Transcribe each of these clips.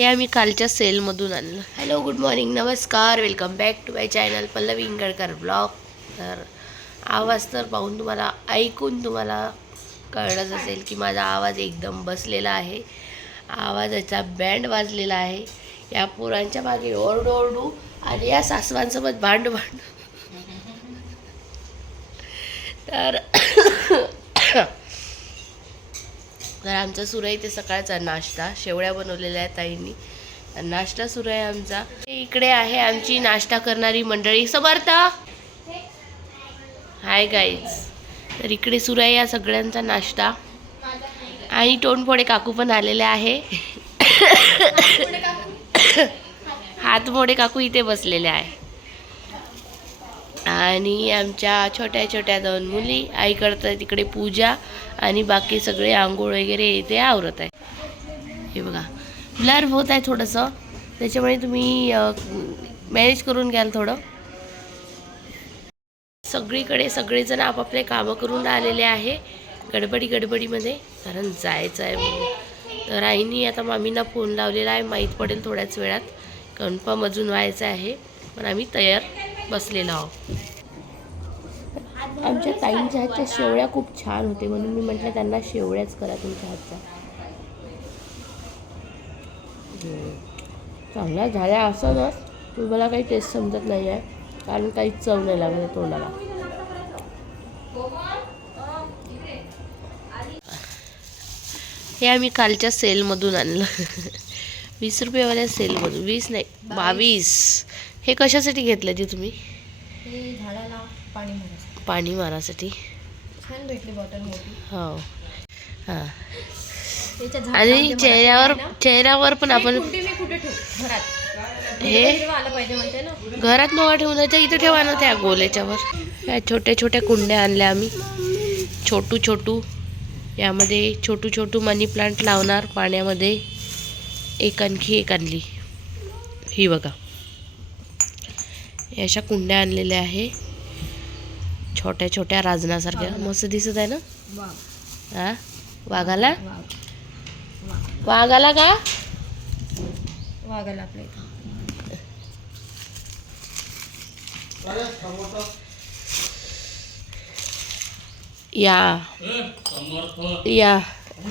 हे आम्ही कालच्या सेलमधून आणलं. हॅलो गुड मॉर्निंग नमस्कार welcome back to my channel Pallavi Ingadkar blog. तर आवाज तर पाहून तुम्हाला ऐकून तुम्हाला कळलंच असेल की माझा आवाज एकदम बसलेला आहे. आवाजाचा बँड वाजलेला आहे. या पोरांच्या मागे ओरडू ओरडू आणि या सासवांसोबत भांड भांडू. तर तर आमचा सुरू आहे ते सकाळचा नाश्ता. शेवळ्या बनवलेल्या आहेत ताईंनी. नाश्ता सुरू आहे आमचा. इकडे आहे आमची नाश्ता करणारी मंडळी. समर्थ हाय गाईज तर इकडे सुरू आहे या सगळ्यांचा नाश्ता. आणि तोंडफोडे काकू पण आलेले आहे. हातमोडे काकू इथे बसलेले आहे. आणि आमच्या छोट्या छोट्या दोन मुली आई तिकडे पूजा आणि बाकी सगळे आंघोळ वगैरे इथे आवरत आहे. हे बघा ब्लर होत आहे थोडंसं. त्याच्यामुळे तुम्ही मॅनेज करून घ्याल थोडं. सगळीकडे सगळेजण आपापले कामं करून आलेले आहे गडबडी गडबडीमध्ये. कारण जायचं आहे म्हणून. तर आईनी आता मामींना फोन लावलेला आहे माहीत पडेल थोड्याच वेळात. कन्फर्म अजून व्हायचं आहे पण आम्ही तयार. बसलेलो आहोत आमच्या ताईंच्या हातच्या शेवळ्या खूप छान होते म्हणून मी म्हटलं त्यांना शेवळ्याच करा तुमच्या हम्म. चांगल्या झाल्या असं तुम्हाला काही टेस्ट समजत नाही आहे कारण काहीच चव नाही लागत तोंडाला. हे आम्ही कालच्या सेलमधून आणलं. वीस रुपयेवाल्या सेलमधून वीस नाही बावीस. हे कशासाठी घेतलं ते तुम्ही? हे झाडाला पाणी मारायचं पाणी मारासाठी. छान भेटली बॉटल मोठी. हो. हां. आणि चेहऱ्यावर. चेहऱ्यावर पण आपण हे कुठे मी कुठे ठेवू? घरात. हे? हे आलं पाहिजे म्हणते ना. घरात नवा ठेवून द्यायच्या इथं ठेवा ना त्या गोल्याच्यावर. या छोट्या छोट्या कुंड्या आणल्या आम्ही. छोटू छोटू. यामध्ये छोटू छोटू मनी प्लांट लावणार पाण्यामध्ये. एक आणखी एक आणली. ही बघा. अशा कुंड्या आणलेल्या आहे. छोट्या छोट्या राजनासारख्या. मस्त दिसत आहे ना? हा? वाघाला? वाघ. वाघाला का? वाघाला आपल्या या. या.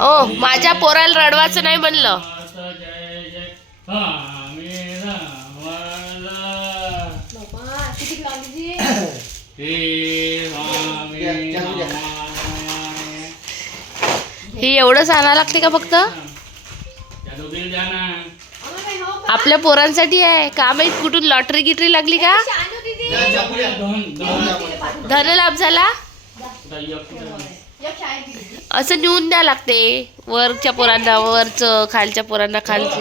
ओ माझ्या पोराला रडवाचं नाही म्हणलं. हे एवढंच आणावं लागते का फक्त? आपल्या पोरांसाठी आहे. का माहीत कुठून लॉटरी गिटरी लागली का? धनलाभ झाला? असं नेऊन द्या लागते. वरच्या पोरांना वरचं खालच्या पोरांना खालचं.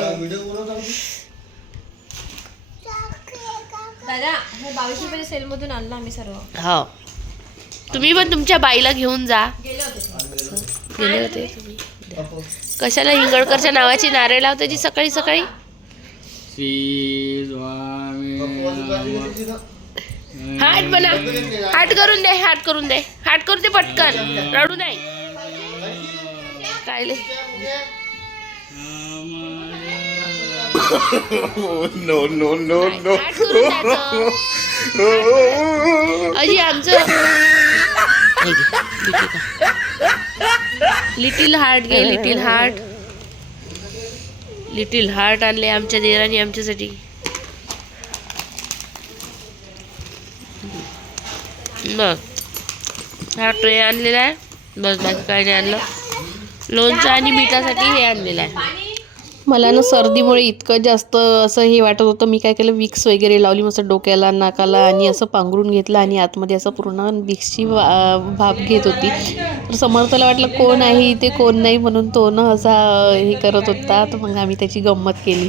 दादा हे बावीस रुपयाच्या सेलमधून आणलं आम्ही सर्व. हो. तुम्ही पण तुमच्या बाईला घेऊन जा. गेले होते. गेले होते. तुम्ही द्या. कशाला हिंगडकरच्या नावाची नारळ लावते जी सकाळी सकाळी? हाट बना. हाट करून दे हाट करून दे. हाट करून दे पटकन. रडू नाही. काय no. हाट करून द्यायचं. अजी आमचं लिटिल हार्ट घे लिटिल हार्ट. लिटिल हार्ट आणले आमच्या देराने आमच्यासाठी. बघ. हा ट्रे आणलेला आहे. बस बाकी काही नाही आणलं. लोणचं आणि मिठासाठी हे आणलेलं आहे. मला ना सर्दीमुळे इतकं जास्त असं हे वाटत होतं. मी काय केलं? विक्स वगैरे लावली मस्त डोक्याला नाकाला आणि असं पांघरून घेतलं आणि आतमध्ये असं पूर्ण विक्सची वा- भाप घेत होती. तर समर्थला वाटलं कोण आहे इथे? कोण नाही? म्हणून तो ना असा हे करत होता. तर मग आम्ही त्याची गंमत केली.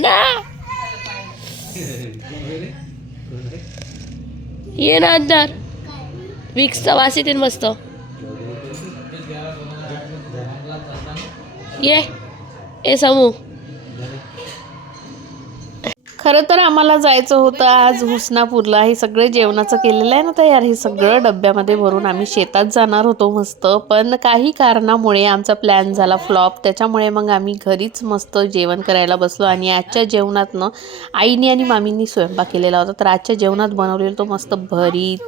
ना. ये ना अंदर. विक्सचा वास येते मस्त. ये ए समू. खरं तर आम्हाला जायचं होतं आज हुसनापूरला. हे सगळं जेवणाचं केलेलं आहे ना तयार. हे सगळं डब्यामध्ये भरून आम्ही शेतात जाणार होतो मस्त. पण काही कारणामुळे आमचा प्लॅन झाला फ्लॉप. त्याच्यामुळे मग आम्ही घरीच मस्त जेवण करायला बसलो. आणि आजच्या जेवणात ना आईने आणि मामींनी स्वयंपाक केलेला होता. तर आजच्या जेवणात बनवलेला तो मस्त भरीत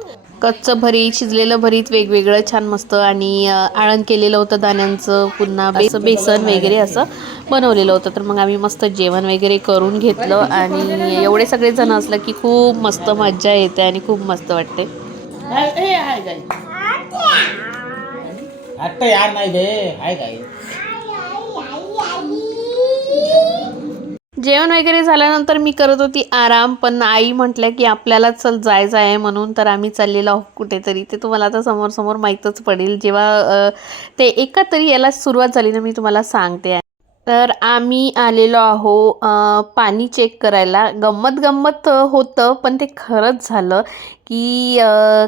कच्चं भरीत शिजलेलं भरीत वेगवेगळं छान मस्त आणि आळण केलेलं होतं दाण्यांचं पुन्हा बेस बेसन वगैरे असं बनवलेलं होतं. तर मग आम्ही मस्त जेवण वगैरे करून घेतलं आणि एवढे सगळे जण असलं की खूप मस्त मज्जा येते आणि खूप मस्त वाटते. हट्ट यार नाही दे आहे काय जेवण वगैरे झाल्यानंतर मी करत होती आराम पण आई म्हटल्या की आपल्याला चल जायचं आहे म्हणून तर आम्ही चाललेलो आहोत कुठेतरी. ते तुम्हाला आता समोर समोर माहीतच पडेल. जेव्हा ते एका तरी याला सुरुवात झाली ना मी तुम्हाला सांगते. तर आम्ही आलेलो आहो पाणी चेक करायला. गंमत गंमत होतं पण ते खरंच झालं की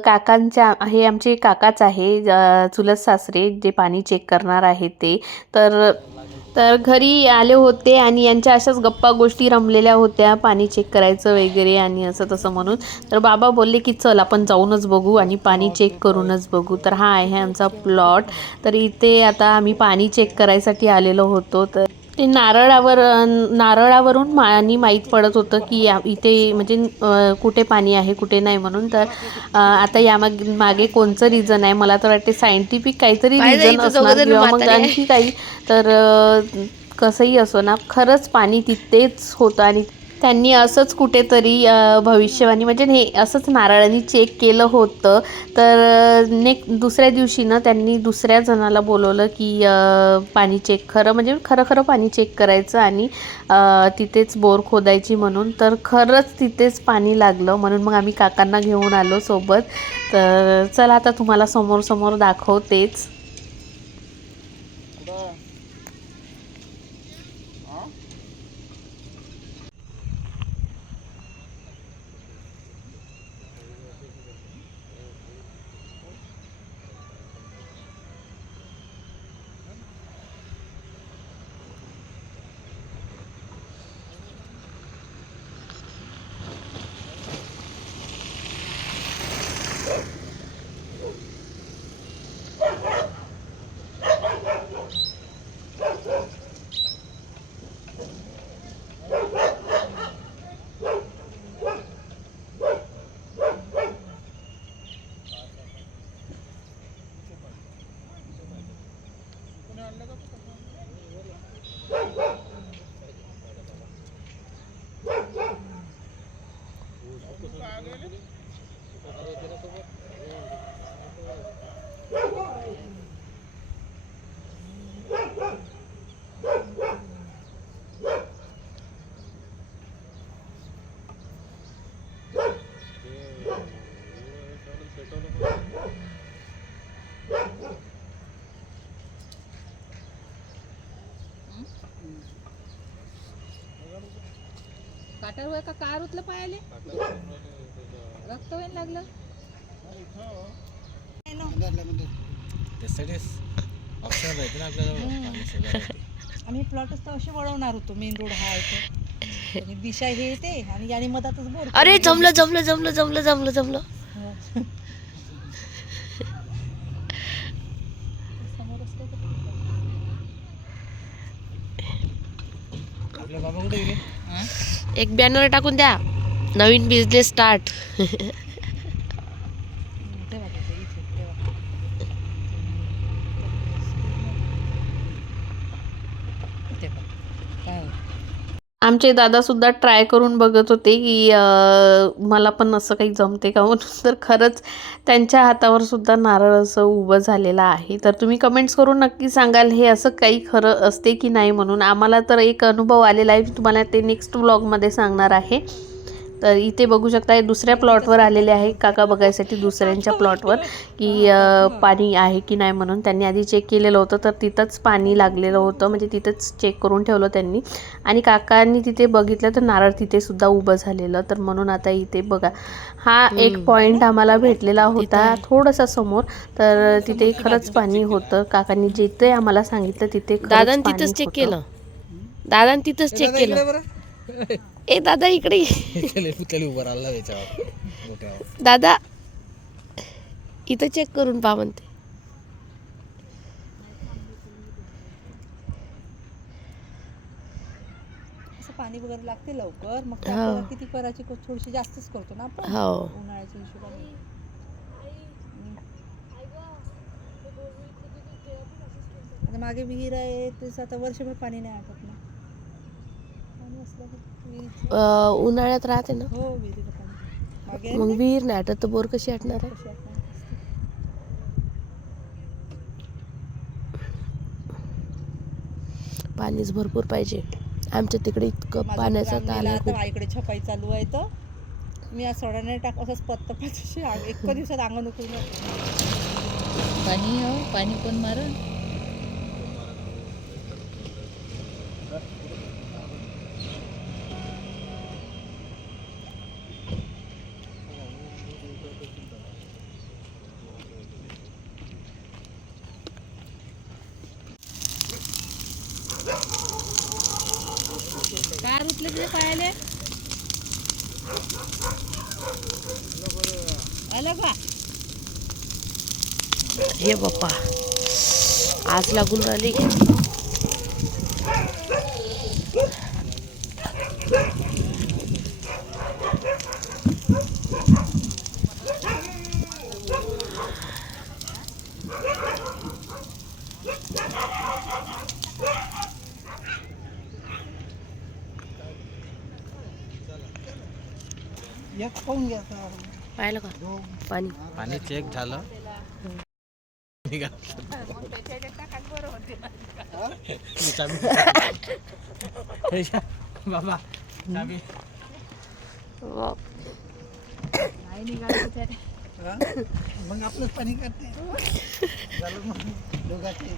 काकांच्या हे आमचे काकाच आहे चुलत सासरे जे पाणी चेक करणार आहे ते. तर तर घरी आले होते आणि यांच्या अशाच गप्पा गोष्टी रमलेल्या होत्या. पाणी चेक करायचं वगैरे आणि असं तसं म्हणून. तर बाबा बोलले की चल आपण जाऊनच बघू आणि पाणी चेक करूनच बघू. तर हा आहे आमचा प्लॉट तर इथे आता आम्ही पाणी चेक करायसाठी आलेलो होतो. तर ते नारळावर नारळावरून पाणी माहीत पडत होतं की या इथे म्हणजे कुठे पाणी आहे कुठे नाही म्हणून. तर आता यामाग मागे कोणचं रिझन आहे? मला तर वाटते सायंटिफिक काहीतरी रिझन असणार किंवा मग. आणखी काही. तर कसंही असो ना खरंच पाणी तिथेच होतं आणि त्यांनी असंच कुठेतरी भविष्यवाणी म्हणजे हे असंच नारळांनी चेक केलं होतं. तर नेक दुसऱ्या दिवशी ना त्यांनी दुसऱ्या जणाला बोलवलं की पाणी चेक खरं म्हणजे खरं खरं पाणी चेक करायचं आणि तिथेच बोर खोदायची म्हणून. तर खरंच तिथेच पाणी लागलं म्हणून मग आम्ही काकांना घेऊन आलो सोबत. तर चला आता तुम्हाला समोर समोर दाखवतेच. काटार वय का? कार उतलं पायाले? रक्त वेन लागलं. त्यासाठीच ऑप्शन राहते ना आपल्याला पाणी शोधायसाठी. आम्ही प्लॉटच तर असे वळवणार होतो मेन रोड हा इथे आणि दिशा हे येते आणि याने मधातच बोर अरे जमलं जमलं जमलं जमलं जमलं जमलं समोरच काय आपले बाबा कुठे गेले एक बॅनर टाकून द्या. नवीन बिझनेस स्टार्ट तेव्हा तिथे इथे तेव्हा तेव्हा काय होतं? आमचे दादासुद्धा ट्राय करून बघत होते की मला पण असं काही जमते का? म्हणून तर खरंच त्यांच्या हातावर सुद्धा नारळ असं उभं झालेलं आहे. तर तुम्ही कमेंट्स करून नक्की सांगाल हे असं काही खरं असते की नाही? म्हणून आम्हाला तर एक अनुभव आलेला आहे. तुम्हाला ते नेक्स्ट ब्लॉगमध्ये सांगणार आहे. तर इथे बघू शकता हे दुसऱ्या प्लॉटवर आलेले आहे. काका बघायसाठी दुसऱ्यांच्या प्लॉटवर की पाणी आहे की नाही म्हणून. त्यांनी आधी चेक केलेलं होतं तर तिथंच पाणी लागलेलं होतं. म्हणजे तिथंच चेक करून ठेवलं त्यांनी. आणि काकांनी तिथे बघितलं तर नारळ तिथे सुद्धा उभं झालेलं. तर म्हणून आता इथे बघा. हा एक पॉईंट आम्हाला भेटलेला होता थोडासा समोर. तर तिथे खरंच पाणी होतं. काकांनी जिथे आम्हाला सांगितलं तिथे दादा तिथंच चेक केलं. दादा तिथंच चेक केलं. ए दादा इकडे ये. त्याला त्याला उभं राहिला त्याच्यावर. मोठ्यावर. दादा इथं चेक करून पहा म्हणते. असं पाणी वगैरे लागते लवकर. मग ते हो. आपल्याला किती करायची को- थोडीशी जास्तच करतो ना आपण? हो. उन्हाळ्याच्या हिशोबाने. आता मागे विहीर आहे त्याचं आता वर्षभर पाणी नाही आटत ना. पाणी असलं की उन्हाळ्यात राहते ना? हो विहिरीला पाणी. मागे आहे मग ना? विहीर नाही आटत तर बोर कशी आटणार आहे? पाणीच भरपूर पाहिजे. आमच्या तिकडे इतकं पाण्याचा गेला आहे आईकडे छपाई चालू आहे तर. मी आज सोडा नाही टाक असंच पत्त पाचशे एक दिवसात अंगण उकळून पाणी हो पाणी पण मार. काय रुतले तुझे पायाले. आलं का? हे बाप्पा आज लागून राहिली. एक पाहून घ्या पाहिलं का पाणी पाणी चेक झालं निघा. चाबी. हे घ्या. बाबा चाबी. मग आपलं पाणी करते झालं मग दोघांचे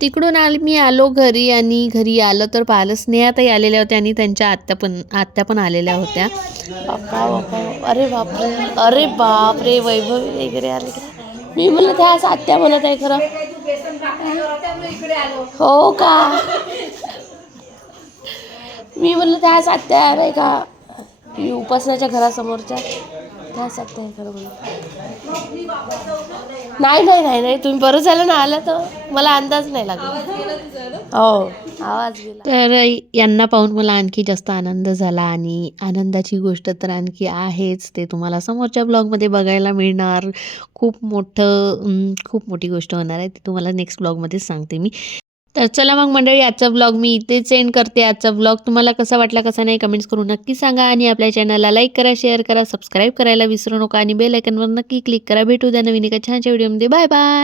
तिकडून आल मी आलो घरी आणि घरी आलं तर पाहिलं स्नेहातही आलेल्या होत्या आणि त्यांच्या आत्या पण आत्या पण आलेल्या होत्या. बाप्पा बाप्पा अरे बापरे अरे बापरे वैभव वगैरे आले मी म्हणलं आहे असं आत्या म्हणत आहे खरं. हो का? मी म्हणलं त्या आज आत्या नाही का? उपासनाच्या घरासमोरच्या. त्या आत्या आहे खरं म्हणत नाही नाही नाही नाही. तुम्ही बरं झालं ना आलं तर मला अंदाज नाही लागला. हो. आवाज गेला. तर यांना पाहून मला आणखी जास्त आनंद झाला आणि आनंदाची गोष्ट तर आणखी आहेच. ते तुम्हाला समोरच्या ब्लॉगमध्ये बघायला मिळणार. खूप मोठं अं, खूप मोठी गोष्ट होणार आहे. ती तुम्हाला नेक्स्ट ब्लॉगमध्येच सांगते मी. तर चला मग मंडळी आजचा ब्लॉग मी इथेच एंड करते. आजचा ब्लॉग तुम्हाला कसा वाटला कसा नाही कमेंट्स करून नक्की सांगा आणि आपल्या चॅनलला लाईक करा शेअर करा सबस्क्राईब करायला विसरू नका आणि बेल आयकनवर नक्की क्लिक करा. भेटू द्या नवीन एका छानच्या व्हिडिओमध्ये बाय बाय